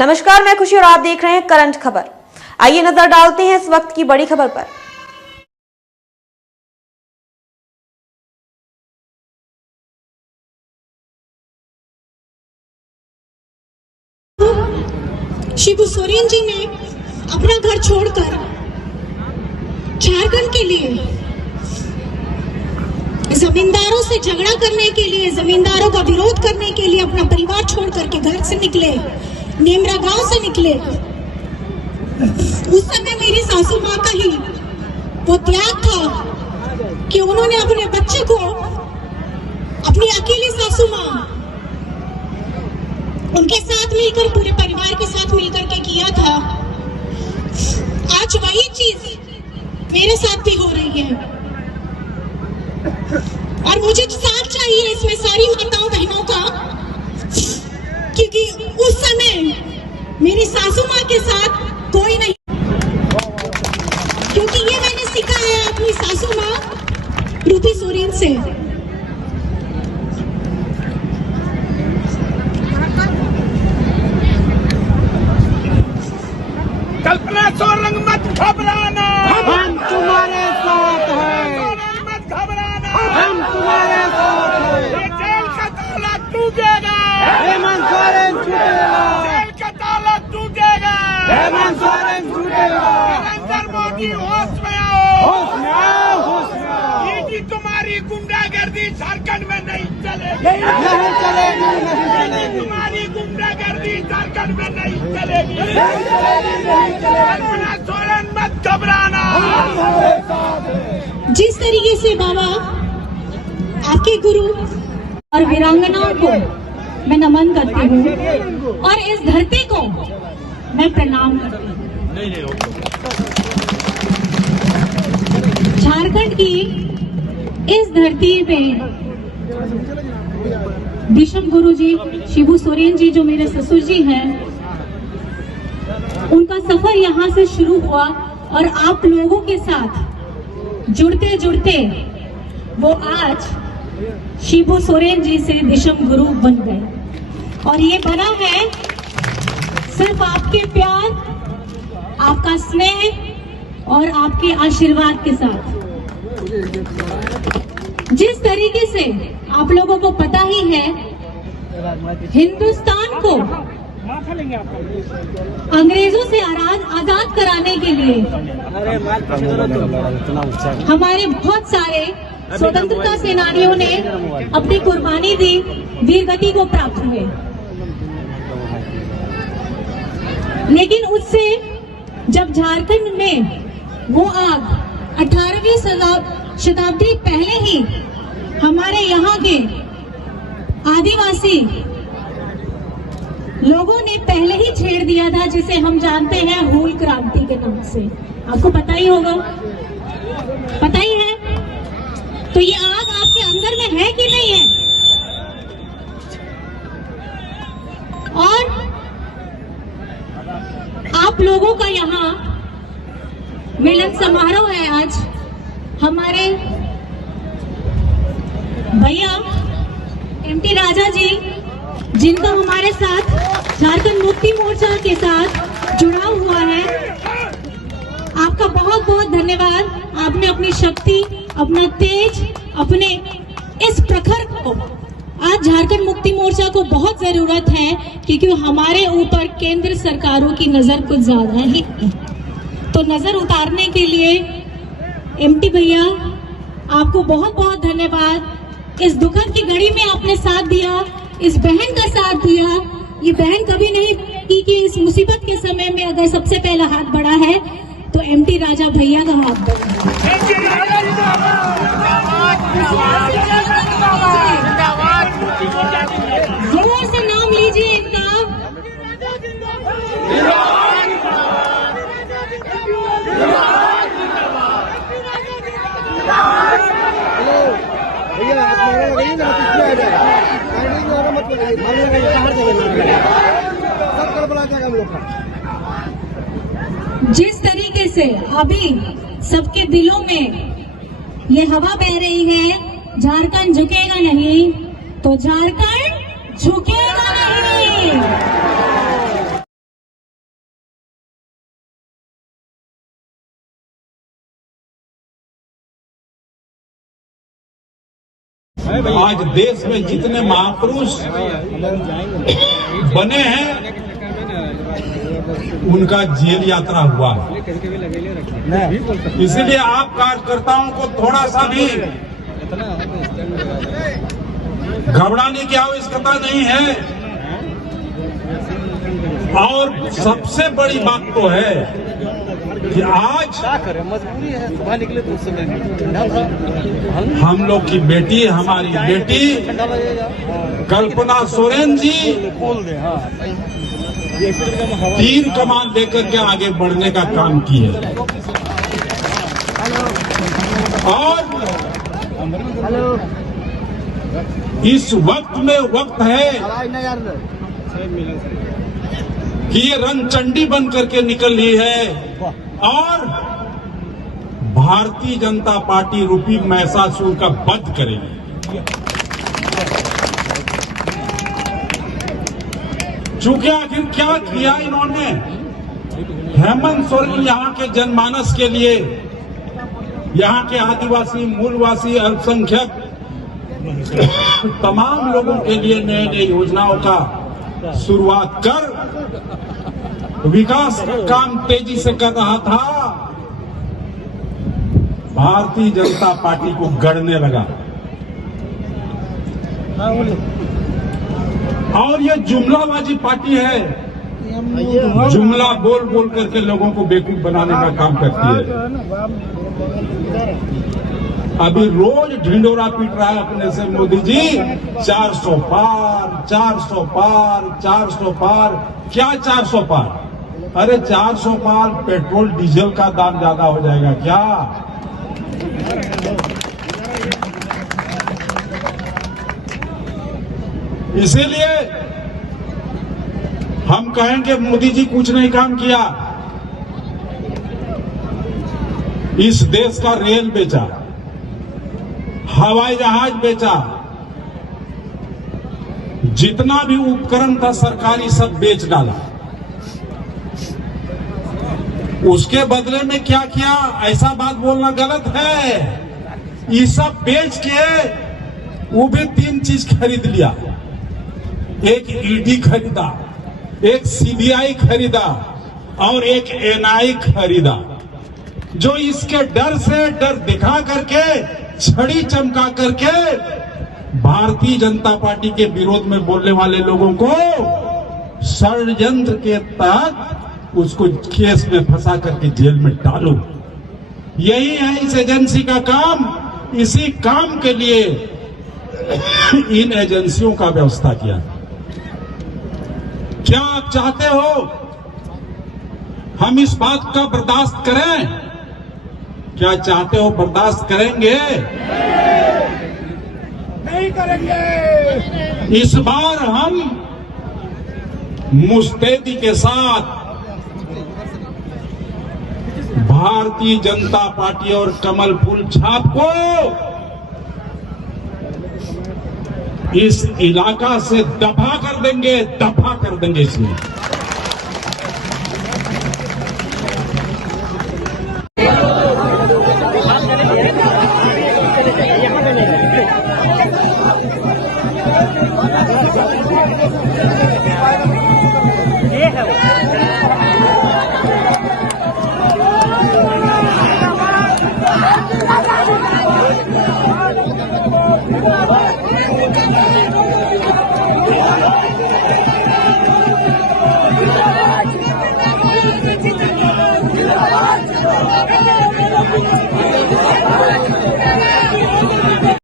नमस्कार, मैं खुशी और आप देख रहे हैं करंट खबर। आइए नजर डालते हैं इस वक्त की बड़ी खबर पर। शिबू सोरेन जी ने अपना घर छोड़कर झारखंड के लिए जमींदारों से झगड़ा करने के लिए, जमींदारों का विरोध करने के लिए अपना परिवार छोड़ करके घर से निकले, नेमरा गांव से निकले। उस समय मेरी सासू माँ का ही वो त्याग था कि उन्होंने अपने बच्चे को, अपनी अकेली सासू माँ उनके साथ मिलकर, पूरे परिवार के साथ मिलकर के किया था। आज वही चीज मेरे साथ भी हो रही है और मुझे साथ चाहिए इसमें सारी माताओं बहनों का, क्योंकि उस समय मेरी सासू माँ के साथ कोई नहीं, क्योंकि ये मैंने सीखा है अपनी सासू माँ रूपी सोरेन से। कल्पना सोरंग मत घबराना, हम तुम्हारे साथ हैं। सोरंग मत घबराना, हम तुम्हारे साथ हैं। ये जेल का ताला टूटेगा, हेमंत सोरेन छूटेगा, जेल का ताला टूटेगा, हेमंत सोरेन छूटेगा। नरेंद्र मोदी होश में आओ, होश में आओ, होश में आओ। ये तुम्हारी गुंडागर्दी झारखंड में नहीं चलेगी, नहीं चलेगी, नहीं चलेगी, तुम्हारी गुंडागर्दी झारखंड में नहीं चलेगी। नहीं चलेगी, नहीं चलेगी। कल्पना सोरेन मत घबराना। हमारे साथ हैं। जिस तरीके से बाबा आपके गुरु और वीरांगनाओं को मैं नमन करती हूँ और इस धरती को मैं प्रणाम करती हूँ। झारखंड की इस धरती पे विषम गुरु जी शिबू सोरेन जी, जो मेरे ससुर जी हैं, उनका सफर यहाँ से शुरू हुआ और आप लोगों के साथ जुड़ते जुड़ते वो आज शिबू सोरेन जी से विषम गुरु बन गए। और ये बना है सिर्फ आपके प्यार, आपका स्नेह और आपके आशीर्वाद के साथ। जिस तरीके से आप लोगों को पता ही है, हिंदुस्तान को अंग्रेजों से आजाद कराने के लिए हमारे बहुत सारे स्वतंत्रता सेनानियों ने अपनी कुर्बानी दी, वीरगति को प्राप्त हुए। लेकिन उससे जब झारखंड में वो आग 18वीं शताब्दी पहले ही हमारे यहाँ के आदिवासी लोगों ने पहले ही छेड़ दिया था, जिसे हम जानते हैं हूल क्रांति के नाम से। आपको पता ही होगा, पता ही है। तो ये आग आपके अंदर में है कि नहीं है? और आप लोगों का यहाँ मिलन समारोह है आज। हमारे भैया एमटी राजा जी, जिनका हमारे साथ झारखंड मुक्ति मोर्चा के साथ जुड़ा हुआ है, आपका बहुत बहुत धन्यवाद। आपने अपनी शक्ति, अपना तेज, अपने इस प्रखर को, आज झारखंड मुक्ति मोर्चा को बहुत जरूरत है, क्योंकि हमारे ऊपर केंद्र सरकारों की नजर कुछ ज्यादा ही है। तो नजर उतारने के लिए एमटी भैया, आपको बहुत बहुत धन्यवाद। इस दुखद की घड़ी में आपने साथ दिया, इस बहन का साथ दिया। ये बहन कभी नहीं कि इस मुसीबत के समय में अगर सबसे पहला हाथ बढ़ा है तो एमटी राजा भैया का हाथ बढ़ा। जोर से नाम लीजिए इनका। जिस तरीके से अभी सबके दिलों में ये हवा बह रही है, झारखंड झुकेगा नहीं, तो झारखंड झुकेगा नहीं। आज देश में जितने महापुरुष बने हैं उनका जेल यात्रा हुआ है। इसलिए आप कार्यकर्ताओं को थोड़ा सा भी घबराने की आवश्यकता नहीं है। और सबसे बड़ी बात तो है कि आज हम लोग की बेटी, हमारी बेटी कल्पना सोरेन जी 3 कमान लेकर के आगे बढ़ने का काम की है। और इस वक्त में वक्त है कि ये रणचंडी बन करके निकल रही है और भारतीय जनता पार्टी रूपी महिषासुर का वध करेगी। चूंकि आखिर क्या किया इन्होंने, हेमंत सोरेन यहाँ के जनमानस के लिए, यहाँ के आदिवासी, मूलवासी, अल्पसंख्यक तमाम लोगों के लिए नए नए योजनाओं का शुरुआत कर विकास का काम तेजी से कर रहा था। भारतीय जनता पार्टी को गढ़ने लगा और ये जुमलाबाजी पार्टी है, जुमला बोल बोल करके लोगों को बेवकूफ बनाने का काम करती है। अभी रोज ढिंडोरा पीट रहा है अपने से मोदी जी, 400 पार, 400 पार, 400 पार। क्या 400 पार? अरे 400 पार पेट्रोल डीजल का दाम ज्यादा हो जाएगा क्या? इसीलिए हम कहेंगे मोदी जी कुछ नहीं काम किया। इस देश का रेल बेचा, हवाई जहाज बेचा, जितना भी उपकरण था सरकारी सब बेच डाला। उसके बदले में क्या किया? ऐसा बात बोलना गलत है। ये सब बेच के वो भी 3 चीज खरीद लिया। एक ईडी खरीदा, एक सीबीआई खरीदा और एक एनआई खरीदा, जो इसके डर से डर दिखा करके, छड़ी चमका करके भारतीय जनता पार्टी के विरोध में बोलने वाले लोगों को षड्यंत्र के तहत उसको केस में फंसा करके जेल में डालो। यही है इस एजेंसी का काम। इसी काम के लिए इन एजेंसियों का व्यवस्था किया। क्या आप चाहते हो हम इस बात का बर्दाश्त करें? क्या चाहते हो बर्दाश्त करेंगे? नहीं करेंगे। इस बार हम मुस्तैदी के साथ भारतीय जनता पार्टी और कमल फूल छाप को इस इलाका से दफा कर देंगे, दफा कर देंगे इसमें।